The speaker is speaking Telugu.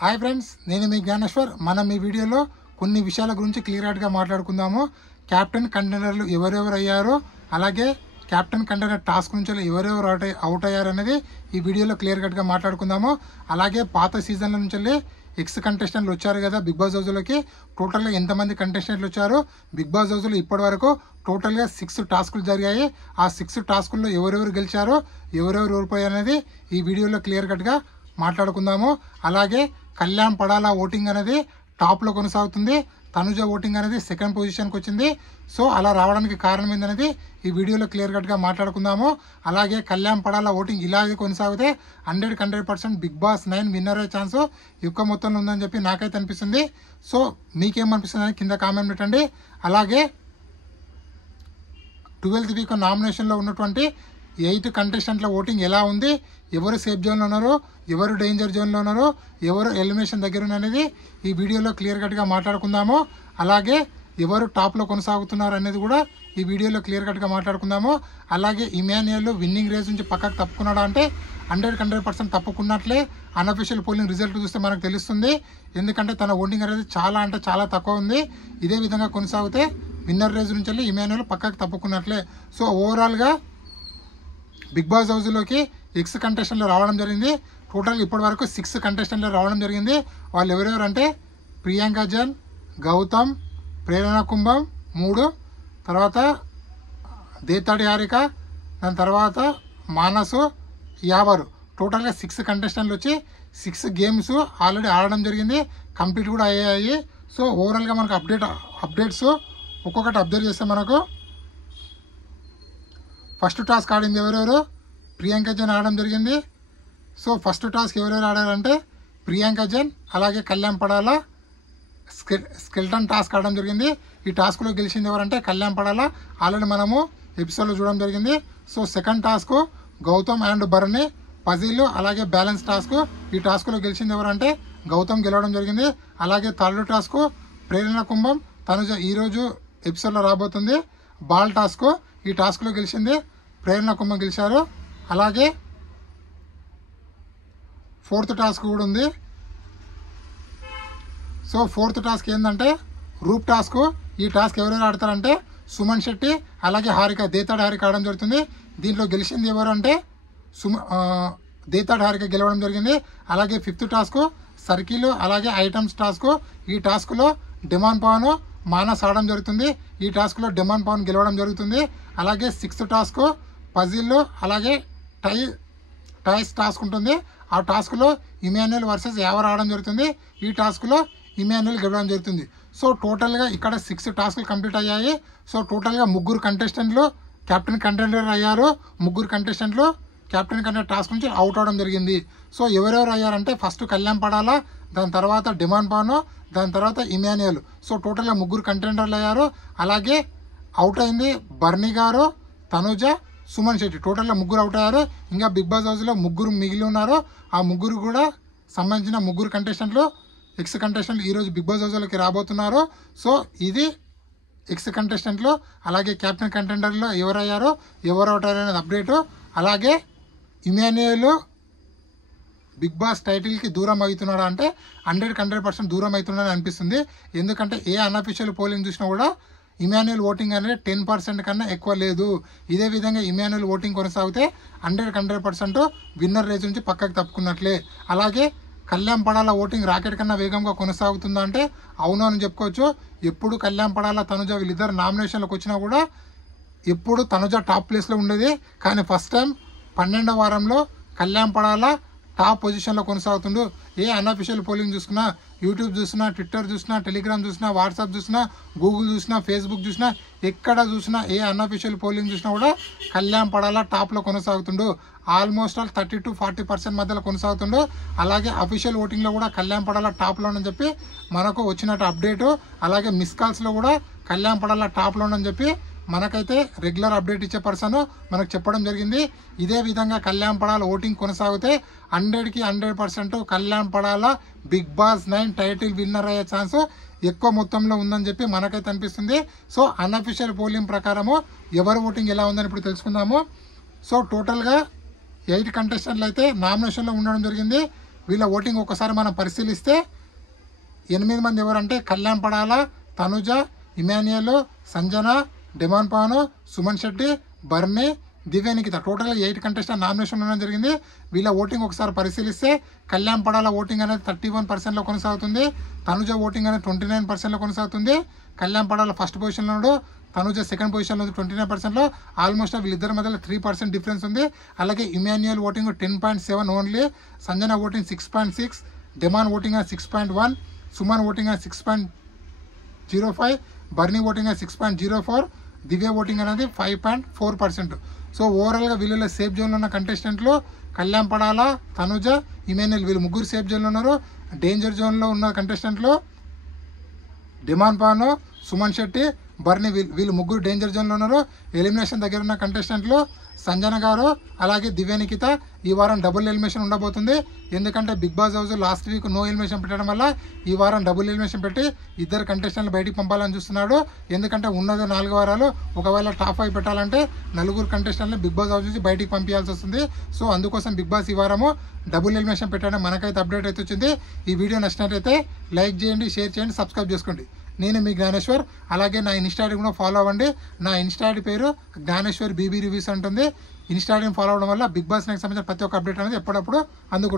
హాయ్ ఫ్రెండ్స్, నేను మీ జ్ఞానేశ్వర్. మనం ఈ వీడియోలో కొన్ని విషయాల గురించి క్లియర్గా మాట్లాడుకుందాము. క్యాప్టెన్ కంటెండర్లు ఎవరెవరు అయ్యారో, అలాగే క్యాప్టెన్ కంటెండర్ టాస్క్ నుంచి ఎవరెవరు అవుట్ అయ్యారు అనేది ఈ వీడియోలో క్లియర్ కట్గా మాట్లాడుకుందాము. అలాగే పాత సీజన్ల నుంచి ఎక్స్ కంటెస్టెంట్లు వచ్చారు కదా బిగ్ బాస్ హౌస్లోకి. టోటల్గా ఎంతమంది కంటెస్టెంట్లు వచ్చారు బిగ్ బాస్ హౌస్లో ఇప్పటి వరకు టోటల్గా 6 టాస్కులు జరిగాయి. ఆ 6 టాస్కుల్లో ఎవరెవరు గెలిచారో, ఎవరెవరు ఓడిపోయారు అనేది ఈ వీడియోలో క్లియర్ కట్గా మాట్లాడుకుందాము. అలాగే కళ్యాణ్ పడాల ఓటింగ్ అనేది టాప్లో కొనసాగుతుంది. తనుజ ఓటింగ్ అనేది సెకండ్ పొజిషన్కి వచ్చింది. సో అలా రావడానికి కారణం ఏందనేది ఈ వీడియోలో క్లియర్ కట్గా మాట్లాడుకుందాము. అలాగే కళ్యాణ్ పడాల ఓటింగ్ ఇలాగే కొనసాగితే 100% బిగ్ బాస్ 9 విన్నర్ అయ్యే ఛాన్స్ ఎక్కువ మొత్తంలో ఉందని చెప్పి నాకైతే అనిపిస్తుంది. సో మీకేమనిపిస్తుంది అని కింద కామెంట్ పెట్టండి. అలాగే 12th వీక్ నామినేషన్లో ఉన్నటువంటి 8 కంటెస్టెంట్ల ఓటింగ్ ఎలా ఉంది, ఎవరు సేఫ్ జోన్లో ఉన్నారో, ఎవరు డేంజర్ జోన్లో ఉన్నారో, ఎవరు ఎలిమినేషన్ దగ్గర అనేది ఈ వీడియోలో క్లియర్ కట్గా మాట్లాడుకుందాము. అలాగే ఎవరు టాప్లో కొనసాగుతున్నారు అనేది కూడా ఈ వీడియోలో క్లియర్ కట్గా మాట్లాడుకుందాము. అలాగే ఇమాన్యుయల్ విన్నింగ్ రేస్ నుంచి పక్కకు తప్పుకున్నాడా అంటే 100% తప్పుకున్నట్లే. అన్అఫీషియల్ పోలింగ్ రిజల్ట్ చూస్తే మనకు తెలుస్తుంది. ఎందుకంటే తన ఓటింగ్ అనేది చాలా అంటే చాలా తక్కువ ఉంది. ఇదే విధంగా కొనసాగితే విన్నర్ రేస్ నుంచి వెళ్ళి ఇమాన్యుయల్ పక్కకు తప్పుకున్నట్లే. సో ఓవరాల్గా బిగ్ బాస్ హౌస్లోకి ఎక్స్ కంటెస్టెంట్లు రావడం జరిగింది. టోటల్ ఇప్పటి వరకు 6 కంటెస్టెంట్లు రావడం జరిగింది. వాళ్ళు ఎవరెవరు అంటే ప్రియాంక జన్, గౌతమ్, ప్రేరణ కుంభం 3, తర్వాత దేతాడి హారిక, దాని తర్వాత మానసు, యావరు. టోటల్గా 6 కంటెస్టెంట్లు వచ్చి 6 గేమ్స్ ఆల్రెడీ ఆడడం జరిగింది. కంప్లీట్ కూడా అయ్యాయి. సో ఓవరాల్గా మనకు అప్డేట్స్ ఒక్కొక్కటి అబ్జర్వ్ చేస్తే మనకు ఫస్ట్ టాస్క్ ఆడింది ఎవరెవరు, ప్రియాంక జన్ ఆడడం జరిగింది. సో ఫస్ట్ టాస్క్ ఎవరెవరు ఆడారంటే ప్రియాంక జన్, అలాగే కళ్యాణ్ పడాల స్కెల్టన్ టాస్క్ ఆడడం జరిగింది. ఈ టాస్క్లో గెలిచింది ఎవరంటే కళ్యాణ్ పడాల. ఆల్రెడీ మనము ఎపిసోడ్లో చూడడం జరిగింది. So second task Gautam and Bharani puzzle, అలాగే బ్యాలెన్స్ టాస్క్. ఈ టాస్క్లో గెలిచింది ఎవరంటే గౌతమ్ గెలవడం జరిగింది. అలాగే థర్డ్ టాస్క్ ప్రేరణ కుంభం, తనుజ ఈరోజు ఎపిసోడ్లో రాబోతుంది. బాల్ టాస్క్, ఈ టాస్క్లో గెలిచింది ప్రేరణ కుంభం గెలిచారు. అలాగే 4th టాస్క్ కూడా ఉంది. సో 4th టాస్క్ ఏంటంటే రూప్ టాస్క్. ఈ టాస్క్ ఎవరెవరు ఆడతారంటే సుమన్ శెట్టి, అలాగే హారిక, దేతాడు హారిక ఆడడం జరుగుతుంది. దీంట్లో గెలిచింది ఎవరు అంటే దేతాడు హారిక గెలవడం జరిగింది. అలాగే 5th టాస్క్ సర్కిల్, అలాగే ఐటమ్స్ టాస్క్. ఈ టాస్క్లో డిమాండ్ పవన్, మానస్ ఆడడం జరుగుతుంది. ఈ టాస్క్లో డిమాండ్ పవన్ గెలవడం జరుగుతుంది. అలాగే 6th టాస్క్ పజిల్, అలాగే టైస్ టాస్క్ ఉంటుంది. ఆ టాస్క్లో ఇమాన్యుయల్ వర్సెస్ యావర్ ఆడడం జరుగుతుంది. ఈ టాస్క్లో ఇమాన్యుయల్ గెలవడం జరుగుతుంది. సో టోటల్గా ఇక్కడ 6 టాస్కులు కంప్లీట్ అయ్యాయి. సో టోటల్గా 3 కంటెస్టెంట్లు క్యాప్టెన్ కంటెండర్ అయ్యారు. 3 కంటెస్టెంట్లు క్యాప్టెన్ కంటెండర్ టాస్క్ నుంచి అవుట్ అవడం జరిగింది. సో ఎవరెవరు అయ్యారంటే ఫస్ట్ కళ్యాణ్ పడాల, దాని తర్వాత డిమాండ్ పవన్, దాని తర్వాత ఇమాన్యుయల్. సో టోటల్గా 3 కంటెండర్లు అయ్యారు. అలాగే అవుట్ అయింది బర్నీ గారు, తనుజ, సుమన్ శెట్టి. టోటల్గా 3 అవుట్ అయ్యారు. ఇంకా బిగ్ బాస్ హౌస్లో 3 మిగిలి ఉన్నారు. ఆ 3 కూడా సంబంధించిన 3 కంటెస్టెంట్లు ఎక్స్ కంటెస్టెంట్లు ఈరోజు బిగ్ బాస్ హౌస్లోకి రాబోతున్నారు. సో ఇది ఎక్స్ కంటెస్టెంట్లు, అలాగే క్యాప్టెన్ కంటెండర్లో ఎవరు అయ్యారో, ఎవరు అవుట్ అయ్యారు అనేది అప్డేటు. అలాగే ఇమాన్యుయల్ బిగ్ బాస్ టైటిల్కి దూరం అవుతున్నాడా అంటే 100% దూరం అవుతున్నాడని అనిపిస్తుంది. ఎందుకంటే ఏ అన్అఫీషియల్ పోలింగ్ చూసినా కూడా ఇమాన్యుయల్ ఓటింగ్ అనేది 10% కన్నా ఎక్కువ లేదు. ఇదే విధంగా ఇమాన్యుయల్ ఓటింగ్ కొనసాగితే 100% విన్నర్ రేస్ నుంచి పక్కకు తప్పుకున్నట్లే. అలాగే కళ్యాణ్ పడాల ఓటింగ్ రాకెట్ కన్నా వేగంగా కొనసాగుతుందా అంటే అవును అని చెప్పుకోవచ్చు. ఎప్పుడు కళ్యాణ్ పడాల, తనుజ వీళ్ళిద్దరు నామినేషన్లకు వచ్చినా కూడా ఎప్పుడు తనుజ టాప్ ప్లేస్లో ఉండేది. కానీ ఫస్ట్ టైం 12వ వారంలో కళ్యాణ్ పడాల టాప్ పొజిషన్లో కొనసాగుతుండు. ఏ అన్అఫీషియల్ పోలింగ్ చూసినా, యూట్యూబ్ చూసినా, ట్విట్టర్ చూసినా, టెలిగ్రామ్ చూసినా, వాట్సాప్ చూసినా, గూగుల్ చూసినా, ఫేస్బుక్ చూసినా, ఎక్కడ చూసినా ఏ అన్అఫీషియల్ పోలింగ్ చూసినా కూడా కళ్యాణ్ పడాల టాప్లో కొనసాగుతుండు. ఆల్మోస్ట్ 30 to 40% మధ్యలో కొనసాగుతుండు. అలాగే అఫీషియల్ ఓటింగ్లో కూడా కళ్యాణ్ పడాల టాప్లో అని చెప్పి మనకు వచ్చినట్టు అప్డేటు. అలాగే మిస్ కాల్స్లో కూడా కళ్యాణ్ పడాల టాప్లో అని చెప్పి మనకైతే రెగ్యులర్ అప్డేట్ ఇచ్చే పర్సన్ మనకు చెప్పడం జరిగింది. ఇదే విధంగా కళ్యాణ్ పడాల ఓటింగ్ కొనసాగితే 100% Kalyan Padala Bigg Boss 9 title winner అయ్యే ఛాన్స్ ఎక్కువ మొత్తంలో ఉందని చెప్పి మనకైతే అనిపిస్తుంది. సో అన్అఫీషియల్ పోలింగ్ ప్రకారము ఎవరి ఓటింగ్ ఎలా ఉందని ఇప్పుడు తెలుసుకుందాము. సో టోటల్గా 8 కంటెస్టెంట్లు అయితే నామినేషన్లో ఉండడం జరిగింది. వీళ్ళ ఓటింగ్ ఒకసారి మనం పరిశీలిస్తే 8 మంది ఎవరంటే కళ్యాణ్ పడాల, తనుజ, ఇమాన్యుయల్, సంజన, డిమాండ్ పవన్, సుమన్ శెట్టి, బర్నీ, దివ్య నిఖిత టోటల్గా 8 కంటెస్టెంట్ నామినేషన్ ఉండడం జరిగింది. వీళ్ళ ఓటింగ్ ఒకసారి పరిశీలిస్తే కళ్యాణ్ పడాల ఓటింగ్ అనేది 31% కొనసాగుతుంది. తనుజ ఓటింగ్ అనేది 29% కొనసాగుతుంది. కళ్యాణ్ పడాల ఫస్ట్ పొజిషన్లో ఉన్నాడు, తనుజ సెకండ్ పొజిషన్లో ఉంది 29%. ఆల్మోస్ట్ వీళ్ళిద్దరి మధ్యలో 3% డిఫరెన్స్ ఉంది. అలాగే Emmanuel voting 10.7 only, Sanjana voting 6.6, demand voting 6.1, Suman voting 6.05, బర్నీ ఓటింగ్ 6.04, దివ్య ఓటింగ్ అనేది 5.4%. సో ఓవరాల్గా వీళ్ళలో సేఫ్ జోన్లో ఉన్న కంటెస్టెంట్లు కళ్యాణ్ పడాల, తనుజ, ఇమాన్యుయల్ వీళ్ళు ముగ్గురు సేఫ్ జోన్లో ఉన్నారు. డేంజర్ జోన్లో ఉన్న కంటెస్టెంట్లు డిమాండ్ పవన్, సుమన్ శెట్టి, బర్నీ వీళ్ళు ముగ్గురు డేంజర్ జోన్లో ఉన్నారు. ఎలిమినేషన్ దగ్గర ఉన్న కంటెస్టెంట్లు సంజన గారు అలాగే దివ్య నిఖిత ఈ వారం డబుల్ ఎలిమినేషన్ ఉండబోతుంది. ఎందుకంటే Bigg Boss house last week no elimination పెట్టడం వల్ల ఈ వారం డబుల్ ఎలిమినేషన్ పెట్టి ఇద్దరు కంటెస్టెంట్లు బయటికి పంపాలని చూస్తున్నాడు. ఎందుకంటే ఉన్నది 4 వారాలు, ఒకవేళ టాప్ 5 పెట్టాలంటే 4 కంటెస్టెంట్లు బిగ్ బాస్ హౌస్ నుంచి బయటికి పంపించాల్సి వస్తుంది. సో అందుకోసం బిగ్ బాస్ ఈ వారము డబుల్ ఎలిమినేషన్ పెట్టడం మనకైతే అప్డేట్ అయితే వచ్చింది. ఈ వీడియో నచ్చినట్లయితే లైక్ చేయండి, షేర్ చేయండి, సబ్స్క్రైబ్ చేసుకోండి. నేను మీ జ్ఞానేశ్వర్. అలాగే నా ఇన్స్టా ఐడి కూడా ఫాలో అవ్వండి. నా ఇన్స్టా ఐడి పేరు జ్ఞానేశ్వర్ బీబీ రివ్యూస్ ఉంటుంది. ఇన్స్టా ఐడిని ఫాలో అవ్వడం వల్ల బిగ్ బాస్ నెక్స్ట్ సంబంధించిన ప్రతి ఒక్క అప్డేట్ అనేది ఎప్పుడప్పుడు అందుకు